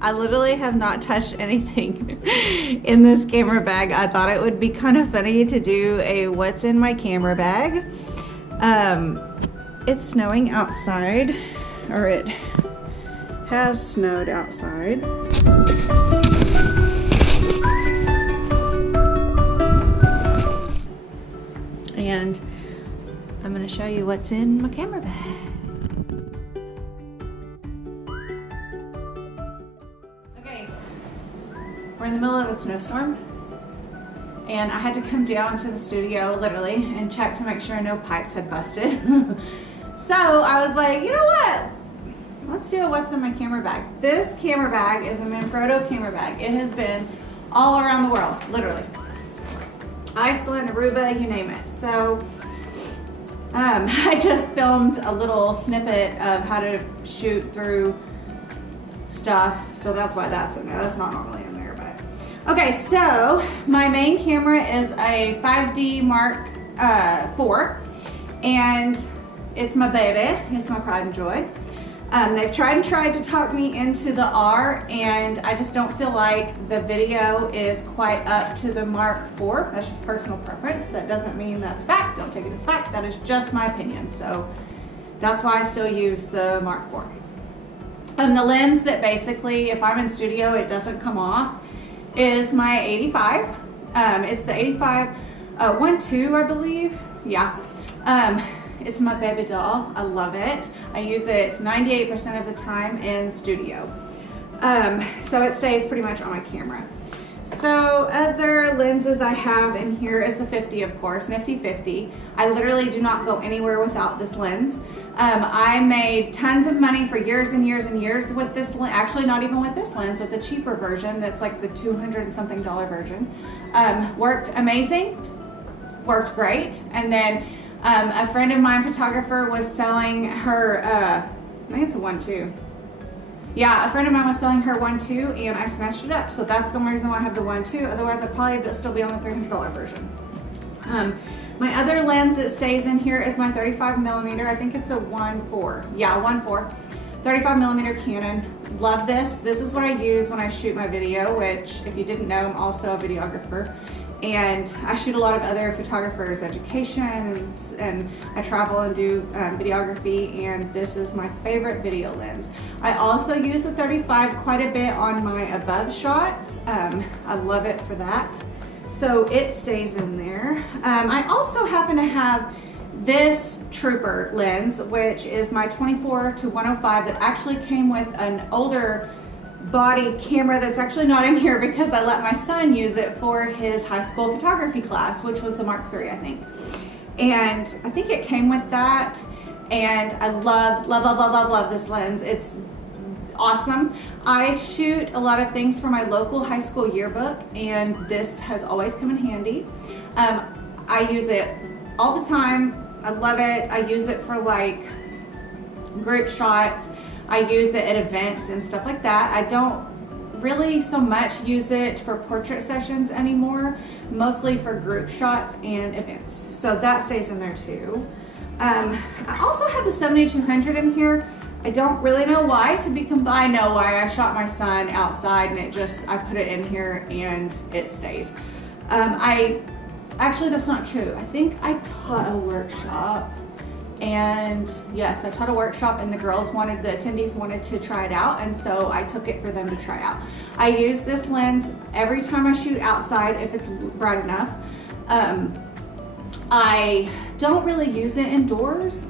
I literally have not touched anything in this camera bag. I thought it would be kind of funny to do a what's in my camera bag. It's snowing outside, or it has snowed outside. And I'm going to show you what's in my camera bag. Okay, we're in the middle of a snowstorm, and I had to come down to the studio literally and check to make sure no pipes had busted. So I was like, you know what? Let's do a what's in my camera bag. This camera bag is a Manfrotto camera bag. It has been all around the world, literally. Iceland, Aruba, you name it. So I just filmed a little snippet of how to shoot through stuff. So that's why that's in there. That's not normally in there, but. Okay, so my main camera is a 5D Mark IV, and it's my baby. It's my pride and joy. They've tried to talk me into the R, and I just don't feel like the video is quite up to the Mark IV. That's just personal preference. That doesn't mean that's fact. Don't take it as fact. That is just my opinion. So that's why I still use the Mark IV. The lens that basically, if I'm in studio, it doesn't come off, is my 85. It's the 85 1.2, I believe. Yeah. It's my baby doll. I love it. I use it 98% of the time in studio. So it stays pretty much on my camera. So other lenses I have in here is the 50, of course, Nifty 50. I literally do not go anywhere without this lens. I made tons of money for years and years and years with this lens. Actually, not even with this lens, with the cheaper version that's like the $200 and something version. Worked amazing, worked great. And then a friend of mine, photographer, was selling her, I think it's a 1.2. Yeah, a friend of mine was selling her 1.2, and I snatched it up. So that's the only reason why I have the 1.2. Otherwise, I'd probably still be on the $300 version. My other lens that stays in here is my 35mm. I think it's a 1.4. Yeah, 1.4. 35mm Canon. Love this. This is what I use when I shoot my video, which, if you didn't know, I'm also a videographer. And I shoot a lot of other photographers' education, and I travel and do videography, and this is my favorite video lens. I also use the 35 quite a bit on my above shots. I love it for that. So it stays in there. I also happen to have this Trooper lens, which is my 24 to 105 that actually came with an older body camera that's actually not in here because I let my son use it for his high school photography class, which was the Mark III, I think. And I think it came with that, and I love this lens. It's awesome. I shoot a lot of things for my local high school yearbook, and this has always come in handy. I use it all the time. I love it. I use it for like group shots. I use it at events and stuff like that. I don't really so much use it for portrait sessions anymore, mostly for group shots and events. So that stays in there too. I also have the 7200 in here. I don't really know why, I know why. I shot my son outside, and I put it in here and it stays. Actually, that's not true. I think I taught a workshop. And yes, I taught a workshop, and the attendees wanted to try it out, and so I took it for them to try out. I use this lens every time I shoot outside if it's bright enough. I don't really use it indoors.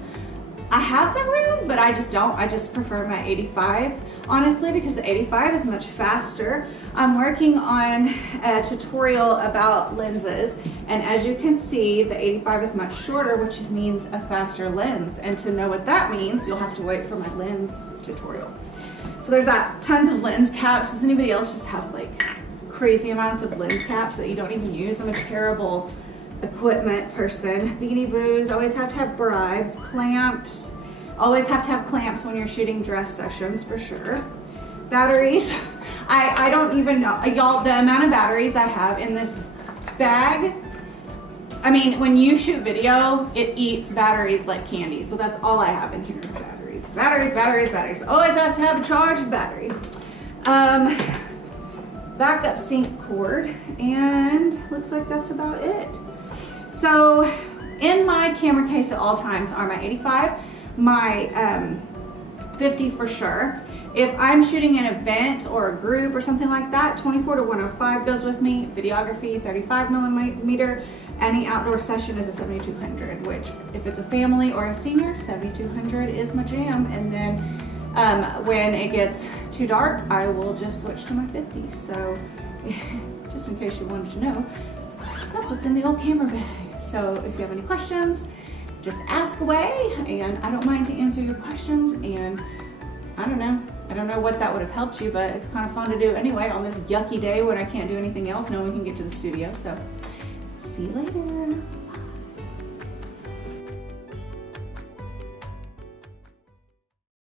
I have the room, but I just don't. I just prefer my 85, honestly, because the 85 is much faster. I'm working on a tutorial about lenses, and as you can see, the 85 is much shorter, which means a faster lens. And to know what that means, you'll have to wait for my lens tutorial. So there's that. Tons of lens caps. Does anybody else just have like crazy amounts of lens caps that you don't even use? I'm a terrible equipment person. Beanie boos, always have to have bribes. Clamps, always have to have clamps when you're shooting dress sessions for sure. Batteries, I don't even know, y'all, the amount of batteries I have in this bag. I mean, when you shoot video, it eats batteries like candy. So that's all I have in here is batteries. Batteries. Always have to have a charged battery. Backup sync cord, and looks like that's about it. So in my camera case at all times are my 85, my 50 for sure. If I'm shooting an event or a group or something like that, 24 to 105 goes with me. Videography, 35 millimeter. Any outdoor session is a 7200, which if it's a family or a senior, 7200 is my jam. And then when it gets too dark, I will just switch to my 50. So just in case you wanted to know, that's what's in the old camera bag. So if you have any questions, just ask away, and I don't mind to answer your questions. And I don't know what that would have helped you, but it's kind of fun to do anyway on this yucky day when I can't do anything else. No one can get to the studio. So see you later.